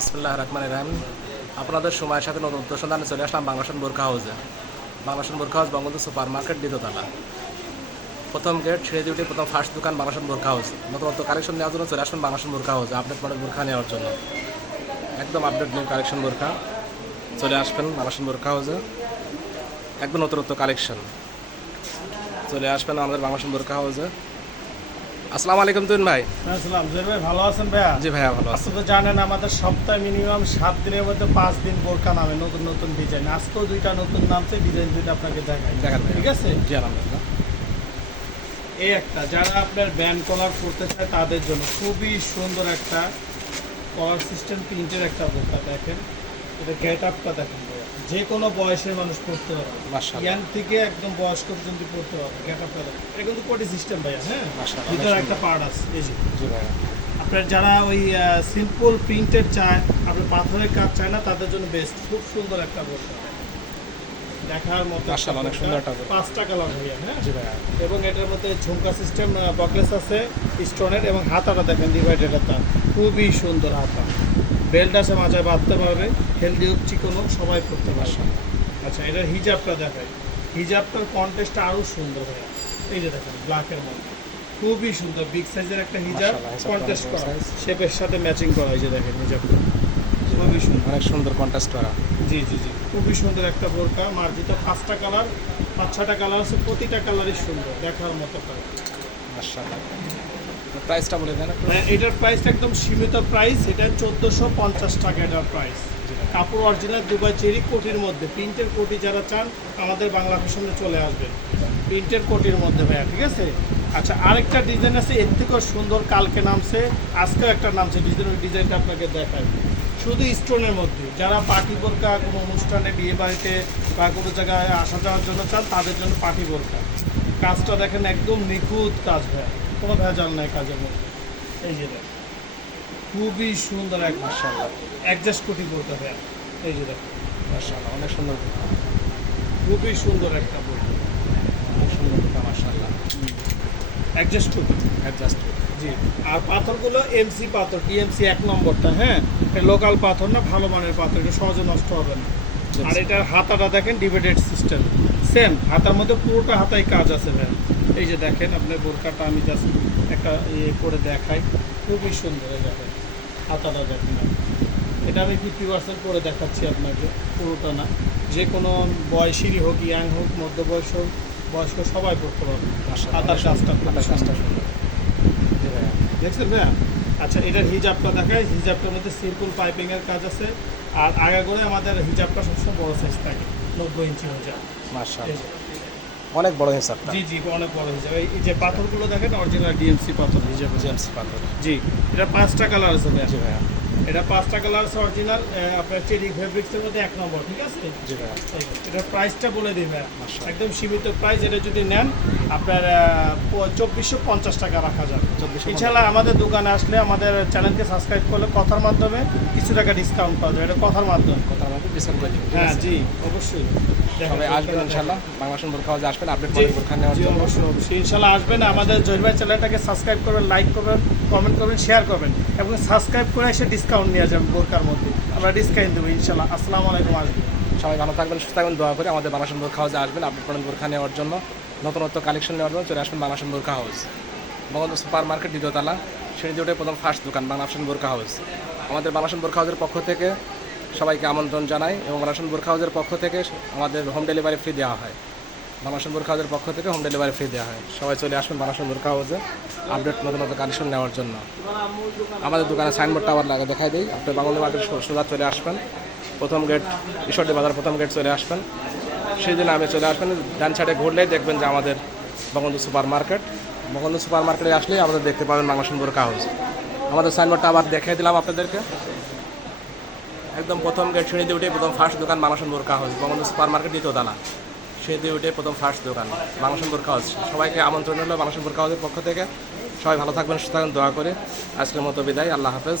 বিসমিল্লাহির রহমানির রহিম। আপনাদের সময়ের সাথে নতুন সন্ধানে চলে আসলাম বাংলাদেশ বোরখা হাউসে। বাংলাদেশ বোরখা হাউস বঙ্গবন্ধু সুপার মার্কেট দ্বিতীয়তলা, প্রথম গেট ছেড়ে দিয়ে প্রথম ফার্স্ট দোকান বাংলাদেশ বোরখা হাউস। নতুনত্ব কালেকশন নেওয়ার জন্য চলে আসবেন বাংলাদেশ বোরখা হাউসে আপডেট মডেল বোরখা নেওয়ার জন্য। একদম আপডেট নিউ কালেকশন বোরখা চলে আসবেন বাংলাদেশ বোরখা হাউসে। একদম নতুনত্ব কালেকশন চলে আসবেন আমাদের বাংলাদেশ বোরখা হাউসে। আসসালামু আলাইকুম তুহিন ভাই। আসসালাম জুয়েল ভাই, ভালো আছেন ভাইয়া? জি ভাইয়া ভালো আছি। আপনি তো জানেন আমাদের সপ্তাহে মিনিমাম 7 দিনের মধ্যে 5 দিন বোরকা নামে নতুন নতুন ডিজাইন। আজকেও 2টা নতুন নামছে, ডিজাইন 2টা আপনাকে দেখাই। দেখান ভাই। ঠিক আছে, জি আলহামদুলিল্লাহ। এই একটা যারা আপনার ব্যান্ড কলার করতে চায় তাদের জন্য খুবই সুন্দর একটা কলার সিস্টেম প্রিন্টের একটা বোরকা। দেখেন এটা গেট আপটা দেখেন ভাইয়া, যে কোনো বয়সের মানুষ পড়তে পারে, মাশাআল্লাহ। ইয়াং থেকে একদম বয়স্ক পর্যন্ত পড়তে পারে। গেট আপটা দেখেন, এটা কিন্তু কোটি সিস্টেম ভাইয়া। হ্যাঁ, মাশাআল্লাহ, ভিতরে অনেক একটা পার্ট আছে এই যে। জি ভাইয়া। আপনার যারা ওই সিম্পল প্রিন্টেড চায়, আপনার পাথরের কাজ চায় না, তাদের জন্য বেস্ট। খুব সুন্দর একটা বোরকা, দেখার মতো। মাশাআল্লাহ, অনেক সুন্দর একটা বোরকা। 5টা কালার ভাইয়া। হ্যাঁ, জি ভাইয়া। এবং এটার মধ্যে ঝুমকা সিস্টেম বকলেস আছে স্টোনের, এবং হাতাটা দেখেন ডিভাইডেড হাতা, খুবই সুন্দর হাতা। বেল্ট আছে, মাথায় বাঁধতে পারবে, হেলদি হোক চিকন হোক সবাই পড়তে পারবে। আচ্ছা, এটার হিজাবটা দেখাই। হিজাবটার কন্টেস্টটা আরও সুন্দর ভাইয়া। এই যে দেখেন ব্ল্যাকের মধ্যে খুবই সুন্দর বিগ সাইজের একটা হিজাব, মাশাআল্লাহ, হিজাবটা কন্টেস্ট অনেক করা, বড় size। শেপের সাথে ম্যাচিং করা। এই যে দেখেন হিজাবটা খুবই সুন্দর। অনেক সুন্দর কন্ট্রাস্ট করা। জি জি জি, খুবই সুন্দর একটা বোরকা। মার্জিত 5টা কালার, 5-6টা কালার আছে, প্রতিটা কালারই সুন্দর, দেখার মতো কালার। মাশাআল্লাহ। প্রাইসটা বলে দেন একটু। এটার প্রাইসটা একদম সীমিত প্রাইস, এটা 1450 টাকা এটার প্রাইস। কাপড় অরিজিনাল দুবাই চেরি কোটির মধ্যে। প্রিন্টের কোটি যারা চান আমাদের বাংলা ফ্যাশনে চলে আসবেন, প্রিন্টের কোটির মধ্যে ভাইয়া। ঠিক আছে, আচ্ছা আরেকটা ডিজাইন আছে এর থেকেও সুন্দর, কালকে নামছে, আজকেও একটা নামছে ডিজাইন। ওই ডিজাইনটা আপনাকে দেখাই, শুধু স্টোনের মধ্যে। যারা পার্টি বোরকা কোনো অনুষ্ঠানে, বিয়ে বাড়িতে বা কোনো জায়গায় আসা যাওয়ার জন্য চান, তাদের জন্য পার্টি বোরকা। কাজটা দেখেন একদম নিখুঁত কাজ ভাইয়া, কোনো ভেজাল নাই কাজের মধ্যে। এই যে দেখেন খুবই সুন্দর এক মাশাআল্লাহ অ্যাডজাস্ট কোটি বোরকা ভাইয়া। এই যে দেখেন মাশাআল্লাহ, অনেক সুন্দর। খুবই সুন্দর একটা বোরকা, অনেক সুন্দর মাশাআল্লাহ। অ্যাডজাস্ট কোটি। অ্যাডজাস্ট। জি, আর পাথরগুলো এমসি পাথর, টিএমসি 1 নম্বরটা। হ্যাঁ, এটা লোকাল পাথর না, ভালো মানের পাথর, এটা সহজে নষ্ট হবে না। আর এটার হাতাটা দেখেন ডিভাইডেড সিস্টেম, সেম হাতার মধ্যে পুরোটা হাতায় কাজ আছে ভাই। এই যে দেখেন আপনার বোরকাটা আমি জাস্ট একটা ইয়ে করে দেখাই, খুবই সুন্দর। এই দেখেন হাতাটা দেখেন, এটা আমি 50% করে দেখাচ্ছি আপনাকে, পুরোটা না। যে কোনো বয়সেরই হোক, ইয়াং হোক, মধ্যবয়স হোক, বয়স্ক, সবাই পড়তে পারবে। হাতার কাজটা খুবই সুন্দর। জি ভাইয়া। দেখছেন ভাইয়া? আচ্ছা, এটার হিজাবটা দেখায়। হিজাবটার মধ্যে সিম্পল পাইপিংয়ের কাজ আছে। আর আগে করে আমাদের হিজাবটা সবসময় বড় সাইজ থাকে, 90 ইঞ্চি হিজাব। মাশাআল্লাহ, অনেক বড় হিসাবটা। জি জি, অনেক বড় হিজাব। এই যে পাথরগুলো দেখেন অরিজিনাল ডিএমসি পাথর হিজাব। জেমস পাথর। জি, এটা 5টা কালার আছে ভাইয়া। জি ভাইয়া। এটা 5টা কালার আছে অরিজিনাল, আপনার চেরি ফেব্রিক্সের মধ্যে 1 নম্বর। ঠিক আছে, জি ভাইয়া। এটার প্রাইসটা বলে দিই ভাইয়া, মাশাআল্লাহ। একদম সীমিত প্রাইস। এটা যদি নেন আপনার 2450 টাকা রাখা যাবে। 2450 ইনশাআল্লাহ আমাদের দোকানে আসলে, আমাদের চ্যানেলকে সাবস্ক্রাইব করলে কথার মাধ্যমে কিছু টাকা ডিসকাউন্ট পাওয়া যাবে। এটা কথার মাধ্যমে। কথার মধ্যে ডিসকাউন্ট করে দিবেন। হ্যাঁ জি, অবশ্যই। সবাই আসবেন ইনশাআল্লাহ। বাংলাদেশ বোরখা হাউসে আসবেন আপডেট জি, মডেল বোরখা নেওয়ার জি, জন্য। অবশ্যই অবশ্যই ইনশাআল্লাহ আসবেন। আমাদের জহির ভাই চ্যানেলটাকে সাবস্ক্রাইব করবেন, লাইক করবেন, কমেন্ট করবেন, শেয়ার করবেন, এবং সাবস্ক্রাইব করে এসে ডিসকাউন্ট নিয়ে যাবেন বোরকার মধ্যে। আমরা ডিসকাউন্ট দেবো ইনশাআল্লাহ। আসসালামু আলাইকুম। আসবেন সবাই ভালো থাকবেন, সুস্থ থাকবেন, দোয়া করে আমাদের বাংলাদেশ বোরখা হাউসে আসবেন আপডেট মডেল বোরখা নেওয়ার জন্য, নতুনত্ব কালেকশন নেওয়ার জন্য চলে আসবেন বাংলাদেশ বোরখা হাউস, বঙ্গবন্ধু সুপার মার্কেট দ্বিতীয়তলা, সিঁড়ি দিয়ে উঠে প্রথম ফার্স্ট দোকান বাংলাদেশ বোরখা হাউস। আমাদের বাংলাদেশ বোরখা হাউসের পক্ষ থেকে সবাইকে আমন্ত্রণ জানাই, এবং বাংলাদেশ বোরখা হাউসের পক্ষ থেকে আমাদের হোম ডেলিভারি ফ্রি দেওয়া হয়। বাংলাদেশ বোরখা হাউসের পক্ষ থেকে হোম ডেলিভারি ফ্রি দেওয়া হয়। সবাই চলে আসবেন বাংলাদেশ বোরখা হাউসে আপডেট নতুন কালেকশন নেওয়ার জন্য। আমাদের দোকানে সাইনবোর্ডটা আবার লাগে দেখাই দিই। আপনি বাংলা মার্কেট সোজা চলে আসবেন, প্রথম গেট ঈশ্বরদী বাজার, প্রথম গেট চলে আসবেন। সেই দিন আমি চলে আসবেন, ডান সাইডে ঘুরলেই দেখবেন যে আমাদের Bangabandhu super market. Bangabandhu super মার্কেটে আসলেই আমাদের দেখতে পাবেন বাংলাদেশ বোরখা হাউস। আমাদের সাইনবোর্ডটা আবার দেখিয়ে দিলাম আপনাদেরকে। একদম প্রথম গেট সিঁড়ি দিয়ে উঠে প্রথম ফার্স্ট দোকান বাংলাদেশ বোরখা হাউস, বঙ্গবন্ধু সুপার মার্কেট দ্বিতীয়তলা, সিঁড়ি দিয়ে উঠে প্রথম ফার্স্ট দোকান বাংলাদেশ বোরখা হাউস। সবাইকে আমন্ত্রণ হলো বাংলাদেশ বোরখা হাউসের পক্ষ থেকে। সবাই ভালো থাকবেন, সুস্থ থাকবেন, দোয়া করে আজকের মতো বিদায়। আল্লাহ হাফেজ।